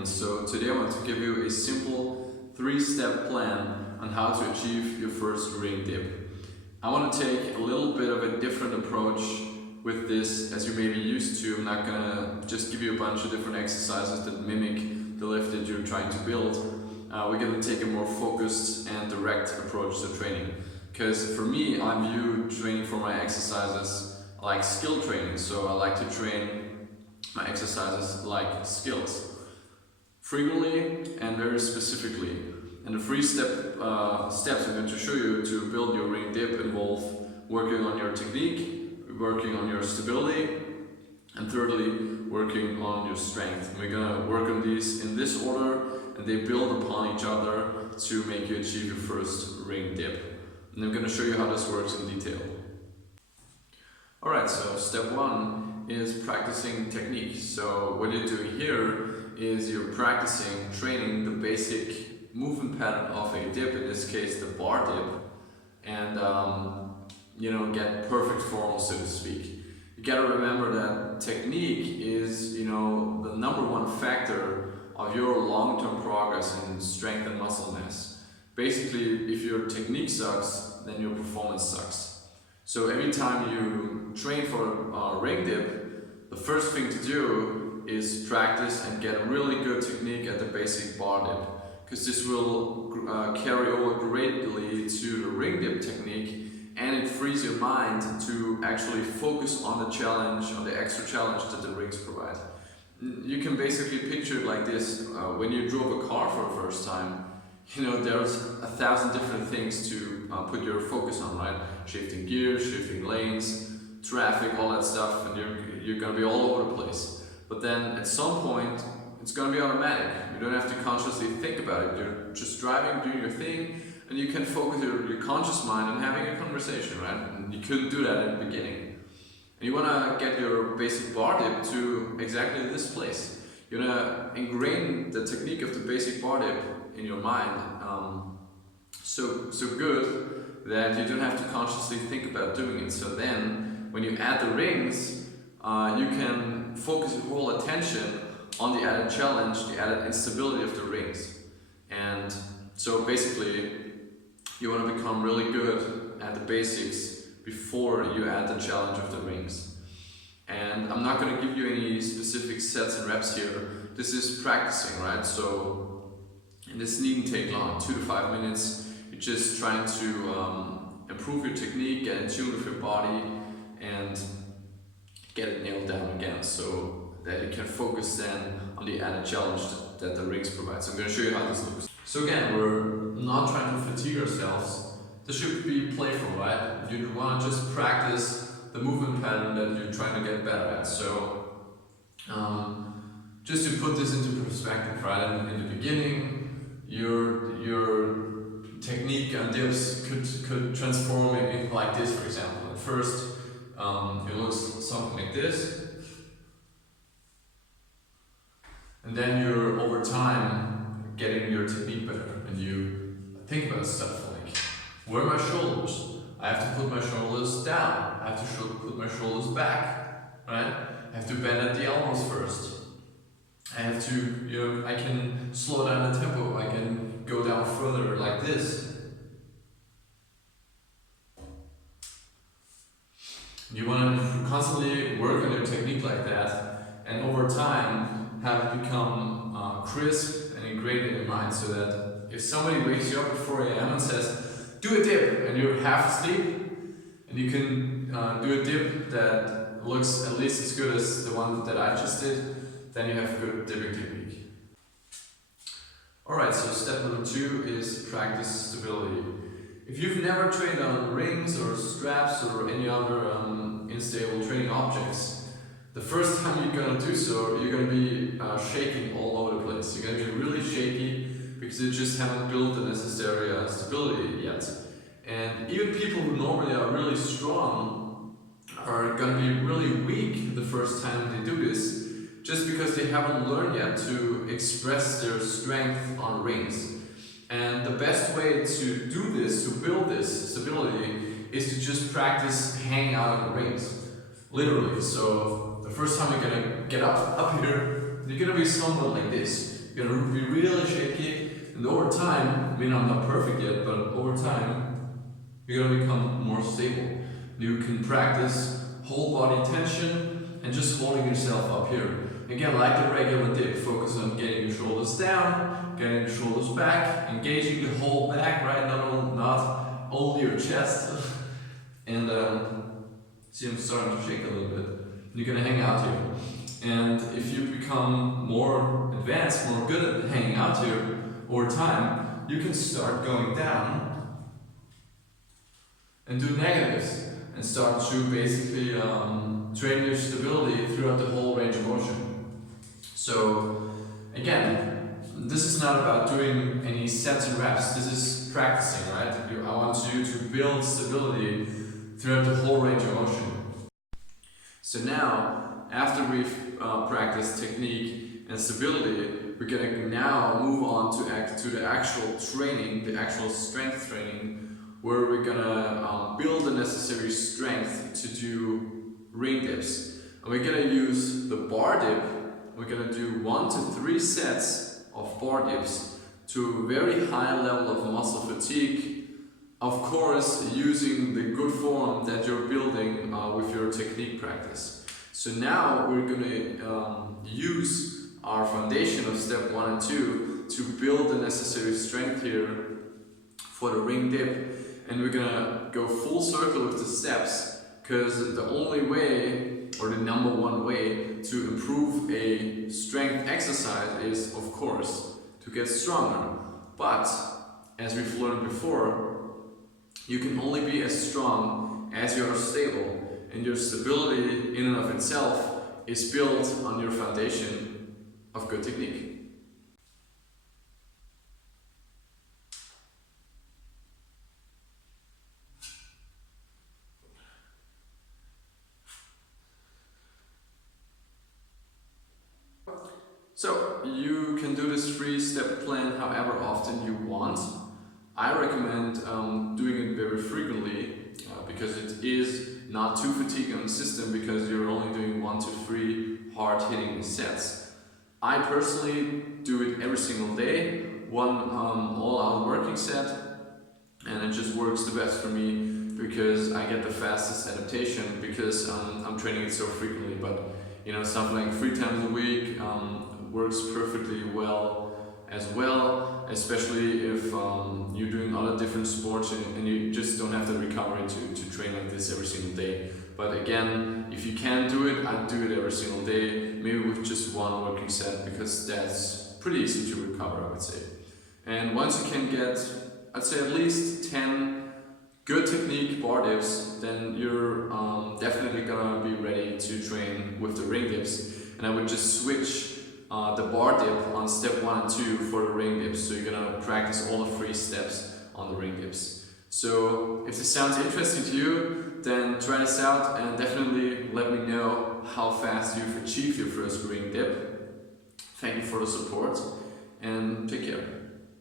everyone. So today I want to give you a simple 3-step plan on how to achieve your first ring dip. I want to take a little bit of a different approach with this as you may be used to. I'm not gonna just give you a bunch of different exercises that mimic the lift that you're trying to build. We're gonna take a more focused and direct approach to training. Because for me, I view training for my exercises like skill training. So I like to train my exercises like skills, frequently and very specifically. And the 3 steps I'm going to show you to build your ring dip involve working on your technique, working on your stability, and thirdly, working on your strength. And we're going to work on these in this order, and they build upon each other to make you achieve your first ring dip. And I'm going to show you how this works in detail. Alright, so step 1 is practicing technique. So what you're doing here is you're practicing training the basic movement pattern of a dip, in this case the bar dip, and get perfect form, so to speak. You gotta remember that technique is the number one factor of your long-term progress in strength and muscle mass. Basically, if your technique sucks, then your performance sucks. So every time you train for a ring dip, the first thing to do is practice and get a really good technique at the basic bar dip, because this will carry over greatly to the ring dip technique, and it frees your mind to actually focus on the challenge, on the extra challenge that the rings provide. You can basically picture it like this. When you drove a car for the first time, there's 1,000 different things to put your focus on, right? Shifting gears, shifting lanes, traffic, all that stuff, and you're gonna be all over the place. But then at some point, it's gonna be automatic. You don't have to consciously think about it. You're just driving, doing your thing, and you can focus your conscious mind on having a conversation, right? And you couldn't do that in the beginning. And you wanna get your basic bar dip to exactly this place. You wanna ingrain the technique of the basic bar dip in your mind so good that you don't have to consciously think about doing it. So then when you add the rings, you can focus your whole attention on the added challenge, the added instability of the rings. And so basically you want to become really good at the basics before you add the challenge of the rings. And I'm not going to give you any specific sets and reps here. This is practicing, right? So and this needn't take long, 2 to 5 minutes. You're just trying to improve your technique, get in tune with your body, and get it nailed down again, so that you can focus then on the added challenge that the rings provide. So I'm going to show you how this looks. So again, we're not trying to fatigue ourselves. This should be playful, right? You want to just practice the movement pattern that you're trying to get better at. So just to put this into perspective, right? In the beginning, your technique on dips could transform maybe like this, for example. At first, it looks something like this, and then you're over time getting your technique better, and you think about stuff like, where are my shoulders? I have to put my shoulders down. I have to put my shoulders back, right? I have to bend at the elbows first. I have to, I can slow down the tempo, I can go down further like this. You want to constantly work on your technique like that, and over time have it become crisp and ingrained in your mind, so that if somebody wakes you up at 4 a.m. and says, do a dip, and you're half asleep, and you can do a dip that looks at least as good as the one that I just did, then you have good dipping technique. Alright, so step number 2 is practice stability. If you've never trained on rings or straps or any other unstable training objects, the first time you're going to do so, you're going to be shaking all over the place. You're going to be really shaky because you just haven't built the necessary stability yet. And even people who normally are really strong are going to be really weak the first time they do this, just because they haven't learned yet to express their strength on rings. And the best way to do this, to build this stability, is to just practice hanging out on the rings. Literally. So the first time you're gonna get up here, you're gonna be somewhat like this. You're gonna be really shaky, and over time, I mean, I'm not perfect yet, but over time, you're gonna become more stable. You can practice whole body tension and just holding yourself up here. Again, like the regular dip, focus on getting your shoulders down, getting your shoulders back, engaging the whole back, right? Not only your chest. And see, I'm starting to shake a little bit. You're gonna hang out here. And if you become more advanced, more good at hanging out here over time, you can start going down and do negatives and start to basically train your stability throughout the whole range of motion. So again, this is not about doing any sets and reps, this is practicing, right? I want you to build stability throughout the whole range of motion. So now, after we've practiced technique and stability, we're gonna now move on to the actual training, the actual strength training, where we're gonna build the necessary strength to do ring dips. And we're gonna use the bar dip. We're gonna do 1 to 3 sets of bar dips to a very high level of muscle fatigue. Of course, using the good form that you're building with your technique practice. So now we're gonna use our foundation of step 1 and 2 to build the necessary strength here for the ring dip. And we're gonna go full circle with the steps, because the only way, or the number one way to improve a strength exercise is, of course, to get stronger. But as we've learned before, you can only be as strong as you are stable, and your stability in and of itself is built on your foundation of good technique. So you can do this 3-step plan however often you want. I recommend doing it very frequently because it is not too fatiguing on the system, because you're only doing 1 to 3 hard hitting sets. I personally do it every single day, one all-out working set, and it just works the best for me because I get the fastest adaptation because I'm training it so frequently. But you know, something like 3 times a week works perfectly well as well, especially if you're doing other different sports and you just don't have the recovery to train like this every single day. But again, if you can do it, I'd do it every single day, maybe with just 1 working set, because that's pretty easy to recover, I would say. And once you can get, I'd say at least 10 good technique bar dips, then you're definitely gonna be ready to train with the ring dips. And I would just switch the bar dip on step 1 and 2 for the ring dips, so you're gonna practice all the 3 steps on the ring dips. So if this sounds interesting to you, then try this out and definitely let me know how fast you've achieved your first ring dip. Thank you for the support and take care.